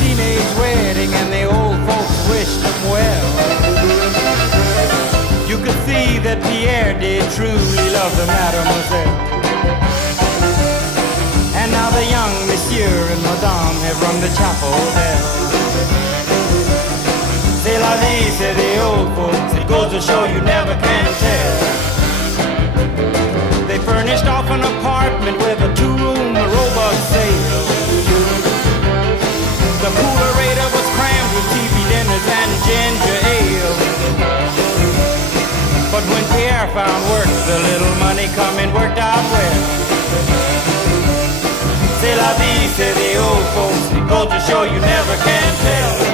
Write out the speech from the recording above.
teenage wedding and the old folks wished them well. You could see that Pierre did truly love the mademoiselle. And now the young monsieur and madame have rung the chapel bell. C'est la vie, say the old folks, it goes to show you never can tell. They furnished off an apartment with a two-room robot sale. The coolerator was crammed with TV dinners and ginger ale. But when Pierre found work, the little money coming worked out well. C'est la vie, say the old folks, it goes to show you never can tell.